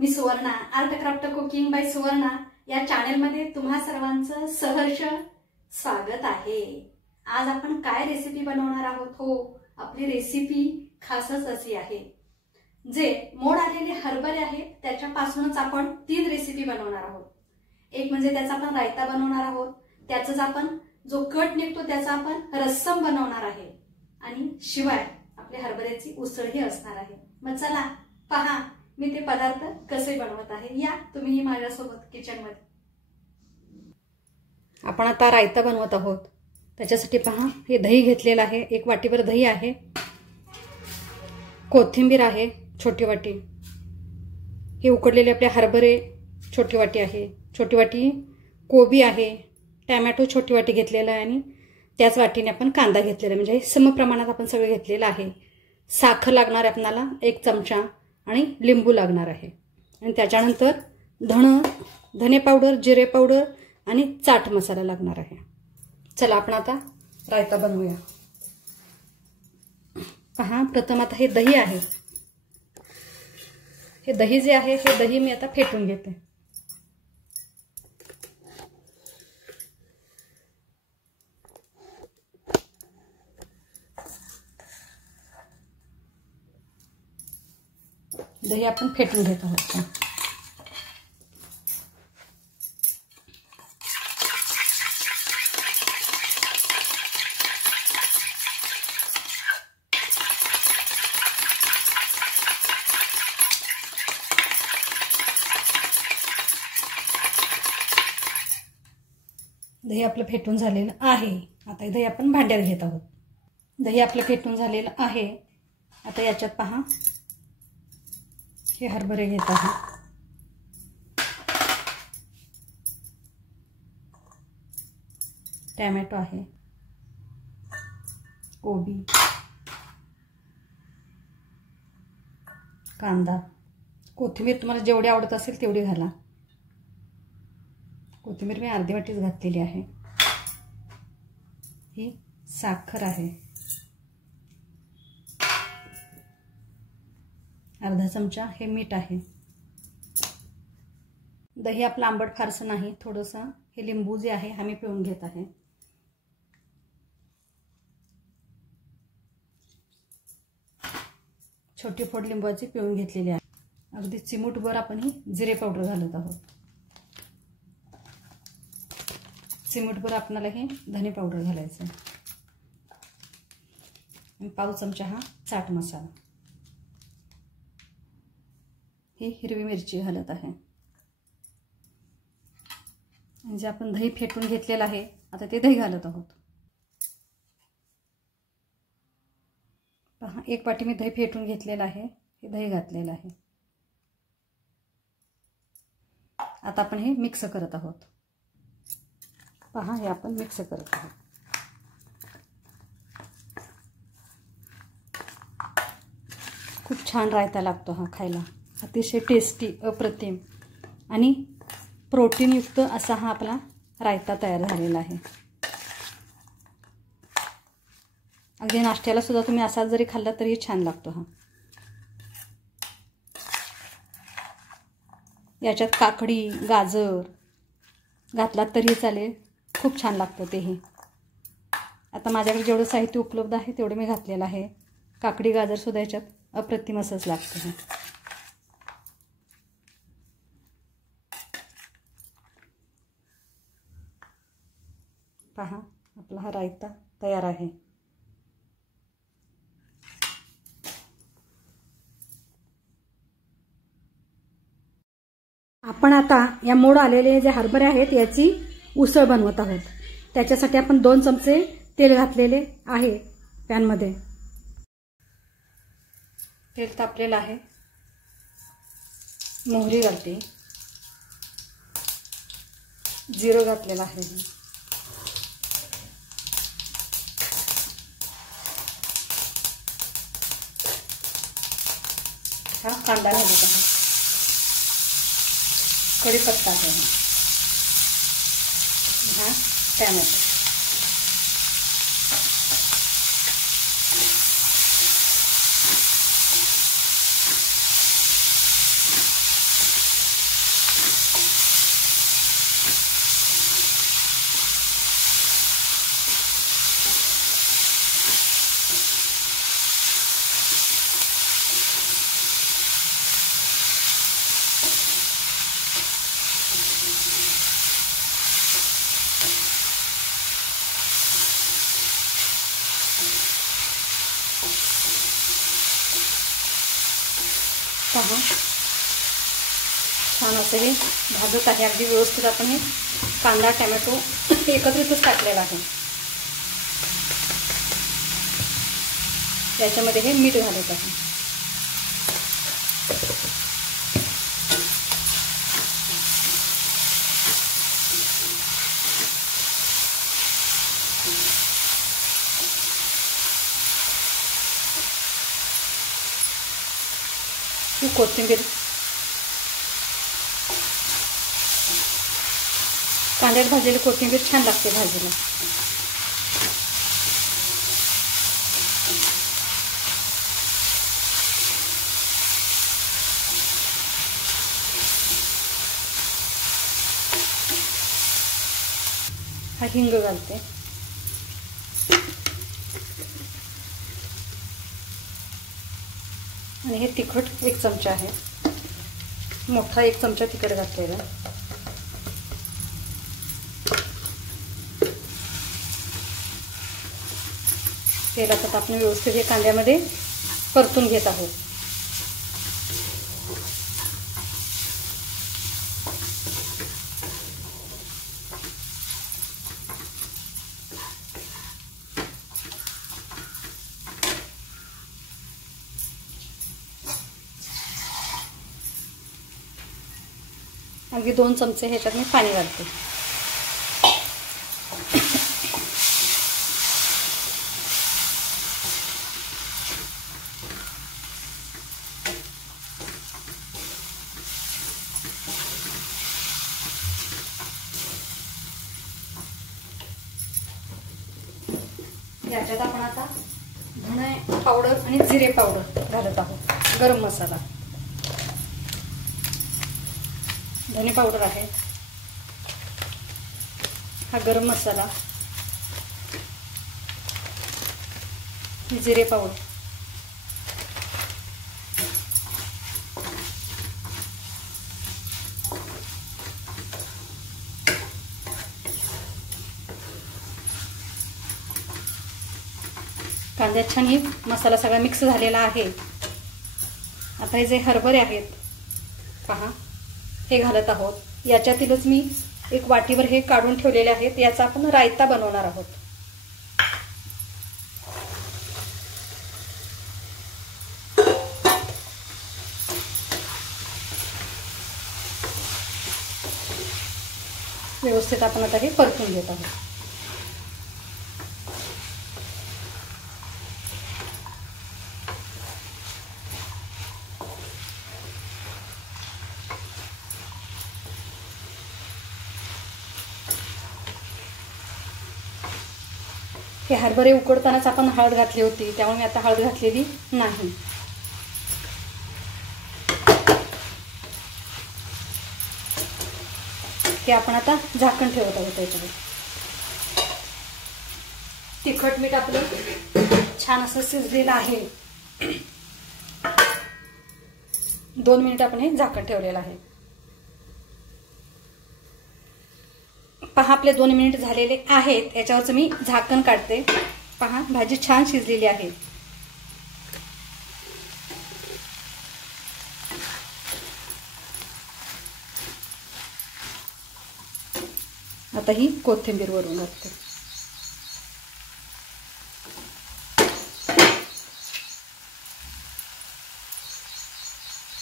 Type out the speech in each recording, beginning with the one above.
Me Suvarna, art craft cooking by Suvarna या चॅनलमध्ये तुम्हा सर्वांचं सहर्ष स्वागत आहे। आज आपण काय रेसिपी बनवणार आहोत? हो, आपली रेसिपी खासच अशी आहे, जे मोड आलेले हरभरे आहेत त्याच्यापासूनच आपण 3 रेसिपी बनवणार आहोत। एक म्हणजे त्याचा आपण रायता बनवणार आहोत, त्याचाच आपण जो कट निघतो त्याचा आपण रस्सम बनवणार आहे आणि शिवाय आपल्या हरभऱ्याची उसळही असणार आहे। मग चला पहा मी ते पदार्थ कसे बनवत आहे। या तुम्ही माझ्यासोबत किचन मध्ये। आपण आता रायता बनवत आहोत, त्याच्यासाठी पहा हे दही घेतलेलं आहे, 1 वाटीभर दही आहे, कोथिंबीर आहे छोटी वाटी, हे उकडलेले आपले हरभरे छोटी वाटी आहे, छोटी वाटी कोबी आहे, टोमॅटो छोटी वाटी घेतलेला आहे आणि त्याच वाटीने आपण कांदा घेतलेला आहे, म्हणजे समप्रमाणात आपण सगळं घेतलेलं आहे। साखर लागणार आहे आपल्याला 1 चमचा आणि लिंबू लागणार आहे आणि त्याच्यानंतर धने पावडर, जिरे पावडर आणि चाट मसाला लागणार आहे। चला आपण आता रायता बनवूया। पहा प्रथम आता हे दही आहे, हे दही जे आहे हे दही मी आता फेटून घेते। दही आपण फेटून घेत आहोत। दही आपलं फेटून झालेलं आहे। आता दही आपण भांड्यात घेत आहोत। दही आपलं फेटून झालेलं आहे। आता याच्यात पहा हे हरभरे घेत आहे, टोमॅटो आहे, कोबी, कांदा, कोथिंबीर तुम्हाला जेवढी आवडत असेल तेवढी घाला। कोथिंबीर मी अर्धी वाटीच घातलेली आहे। ही साखर आहे, अर्धा चमचा हे मीठ आहे। दही आपलं आंबट फारसं नाही, थोडंसं हे लिंबू जे आहे हा मी पिळून घेत आहे। छोटी फोड लिंबाची पिळून घेतलेली आहे। अगदी चिमूटभर आपण ही जिरे पावडर घालत आहोत, चिमूटभर आपल्याला हे धने पावडर घालायचं आणि पाव चमचा हा चाट मसाला, ही हिरवी मिरची घालत आहे। म्हणजे आपण दही फेटून घेतलेलं आहे, आता ते दही घालत आहोत। पहा 1 वाटी मी दही फेटून घेतलेलं आहे, हे दही घातलेलं आहे। आता आपण हे मिक्स करत आहोत। पहा हे आपण मिक्स करत आहोत। खूप छान रायता लागतो हा खायला, अतिशय टेस्टी, अप्रतिम आणि प्रोटीनयुक्त असा हा आपला रायता तयार झालेला आहे। अगदी नाश्त्याला सुद्धा तुम्ही असाच जरी खाल्ला तरी छान लागतो हा। याच्यात काकडी, गाजर घातलात तरी चालेल, खूप छान लागतं तेही। आता माझ्याकडे जेवढं साहित्य उपलब्ध आहे तेवढं मी घातलेलं आहे। काकडी, गाजर सुद्धा याच्यात अप्रतिम असंच लागतं हे। पहा आपला हा रायता तयार आहे। आपण आता या मोड आलेले जे हरभरे आहेत याची उसळ बनवत आहोत। त्याच्यासाठी आपण 2 चमचे तेल घातलेले आहे पॅन मध्ये। तेल तापलेलं आहे, मोहरी घालते, जिरं घातलेलं आहे, हा कांदा घालत आहे, कढीपत्ता आहे, हा टोमॅटो, पहा छान असं हे भाजत आहे अगदी व्यवस्थित. आपण हे कांदा टोमॅटो एकत्रितच टाकलेला आहे. याच्यामध्ये हे मीठ घालत आहे. ही कोथिंबीर, कांद्यात भाजलेली कोथिंबीर छान लागते भाजीला. हा हिंग घालते. आणि हे तिखट 1 चमचा आहे. मोठा 1 चमचा तिखट घातलेला. तेलात आपण व्यवस्थित हे कांद्यामध्ये परतून घेत आहोत. अगदी 2 चमचे ह्याच्यात मी पाणी घालते. याच्यात आपण आता धणे पावडर आणि जिरे पावडर घालत आहोत. गरम मसाला, धने पावडर आहे, हा गरम मसाला, जिरे पावडर, कांद्यात छान ही मसाला सगळा मिक्स झालेला आहे. आता हे जे हरभरे आहेत पहा हे घालत आहोत. याच्यातीलच मी 1 वाटीवर हे काढून ठेवलेले आहेत. याचा आपण रायता बनवणार आहोत. व्यवस्थित आपण आता हे परतून घेत आहोत. हे हरभरे उकडतानाच आपण हळद घातली होती, त्यामुळे मी आता हळद घातलेली नाही. हे आपण आता झाकण ठेवत आहोत. त्याच्यावर तिखट मीठ आपलं छान असं शिजलेलं आहे. 2 मिनिट आपण हे झाकण ठेवलेलं आहे. पहा आपले 2 मिनिट झालेले आहेत. याच्यावरच मी झाकण काढते. पहा भाजी छान शिजलेली आहे. आता ही कोथिंबीर वरून घालते.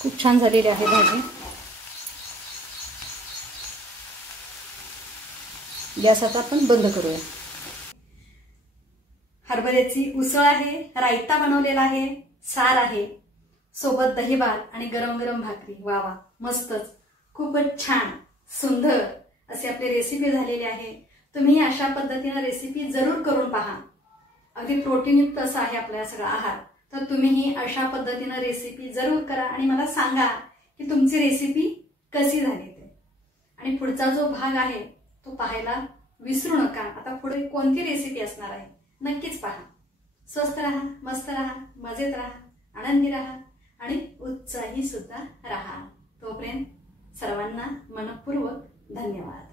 खूप छान झालेली आहे भाजी. गॅस आता आपण बंद करूया. हरभऱ्याची उसळ आहे, रायता बनवलेला आहे, सार आहे, सोबत दही भात आणि गरम गरम भाकरी. वा वा मस्तच, खूपच छान सुंदर अशी आपली रेसिपी झालेली आहे. तुम्ही अशा पद्धतीने रेसिपी जरूर करून पहा. अगदी प्रोटीनयुक्त असा आहे आपला सगळा आहार. तर तुम्हीही अशा पद्धतीने रेसिपी जरूर करा आणि मला सांगा की तुमची रेसिपी कशी झाली ते. आणि पुढचा जो भाग आहे तो पाहायला विसरू नका. आता पुढे कोणती रेसिपी असणार आहे नक्कीच पहा. स्वस्थ राहा, मस्त राहा, मजेत राहा, आनंदी राहा आणि उत्साही सुद्धा राहा. तोपर्यंत सर्वांना मनपूर्वक धन्यवाद.